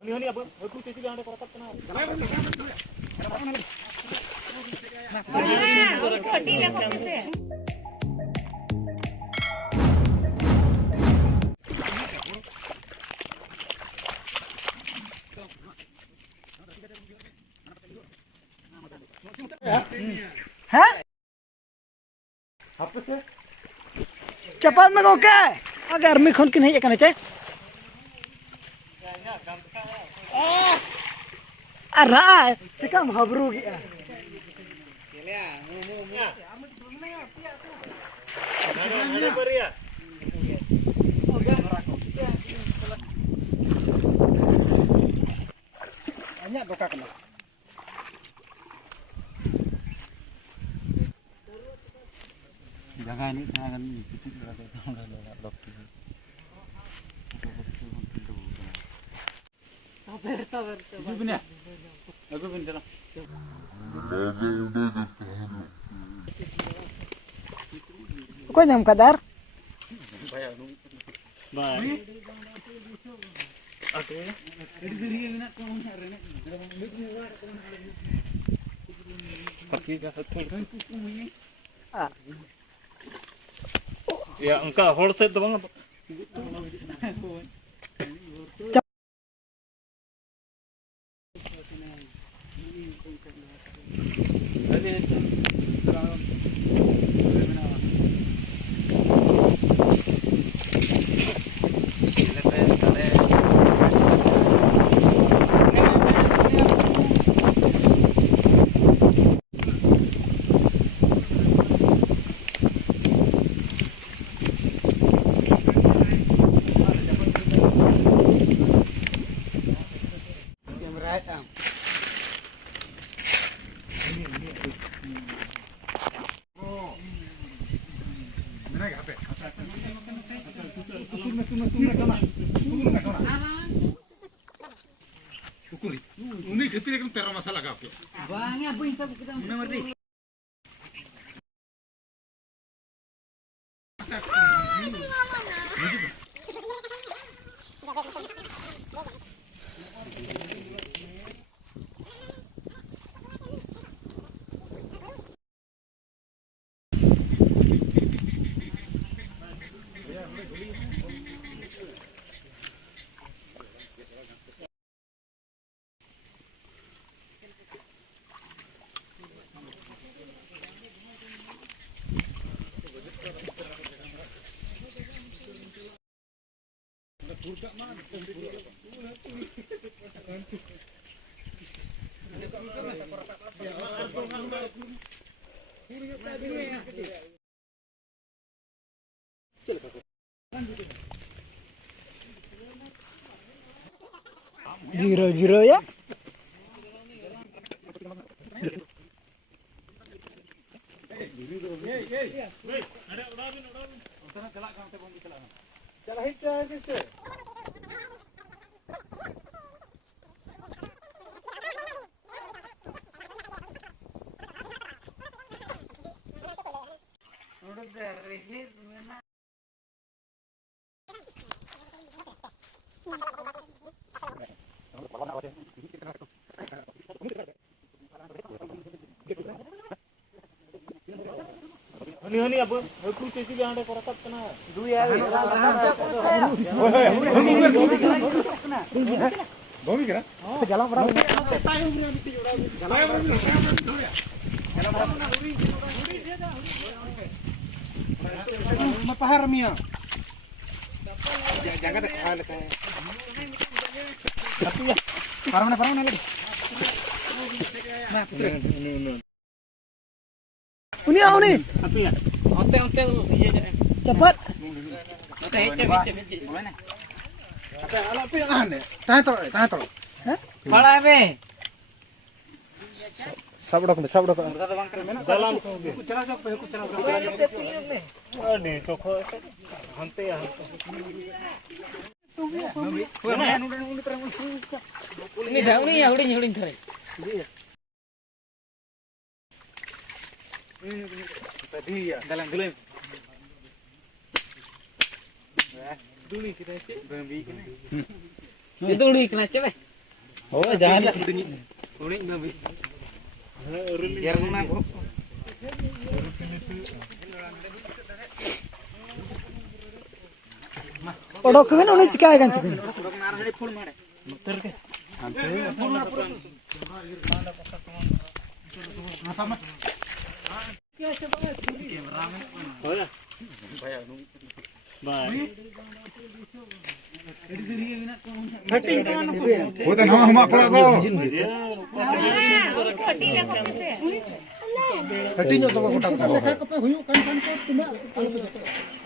Ini apa? Aku tadi yang ada kotak kenal. Hah? Hapus ya? Cepat mengoke. Agar mikon kini akan aja. Arah, cekam habru gitu. Banyak doka kena. Jangan ini saya akan ikuti Taber. Itu benar. Aku benar. Kau nyam kadar? Baik. Oke. Pakai betul kan? Ah. Ya, engkau wholesale tu bang. Ini kita kan terang masalah kau. Bang, apa yang kita kita? Giro ya. Ini apa? Aku tadi yang ada kotak kenal. Bumi kira? Jalan berapa? Mapahar mia. Jangan tak kalah tak. Parang mana lagi? Uni. Apa ya? Onte. Cepat. Apa alat apa yang aneh? Tahan tol. Hah? Pala be. Sabdok. Dalam ke. Aduh, cokok. Hantu ya. Ini dah uni ya ulin kare. Tadi ya. Dalam dulu. Dulu kita cek. Bambi kena. Itu uli kena cewek. Oh, jangan. Jarang na ko. Odok kami udah cikai kan cikin. Oh ya. Bye. Bukan hama pula kau. Hatinya tu kau kotak.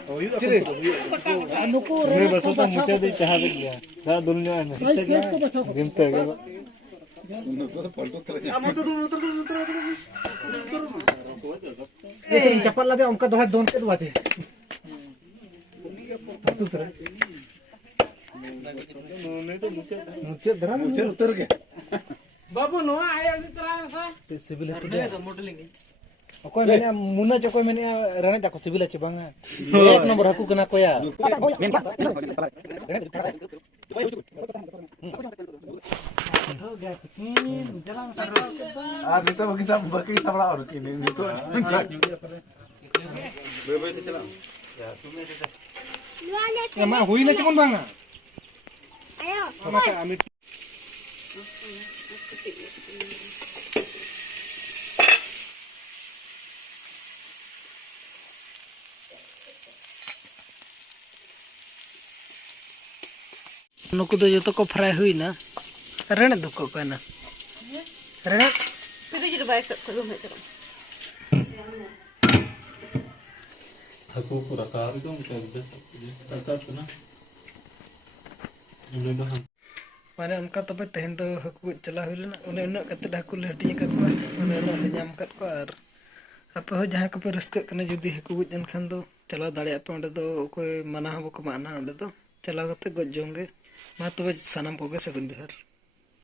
मेरे बस तो मुझे भी चाह दिया ना दुनिया में गिनते हैं Cepat lah dia om kau don ke dua je. नहीं तो मुझे Muncul berang muncul utur ke. Babu no aya ni terang sa. Sibil itu Ada ka modeling ni. Okoi mana muna jokoi mana rane tak sibil aja bang. Ek nomor aku kena koya. Ah, kita bagi sabla orang ini itu. Ya mah hui na cakon bang. Ayo. Sama kayak amit. नुकु तो जो को फ्राई हुई ना रण दुको का ना रण Tapi jadi baik kalau macam. aku kurang kali dong kita bisa start ना ini dah माने उनका तो पे तहन तो हकु चला हुई ना उन्हें उन्हें कते हकु लहटी कर को उन्हें उन्हें ले जाम कर को और आप हो जहां को पे रस्क कने जदी हकु जन खान दो चला दाड़े पे ओंडे दो कोई मना हो को माना ओंडे दो चला कते गजोंगे मा तो सानाम को के सगुन बिहार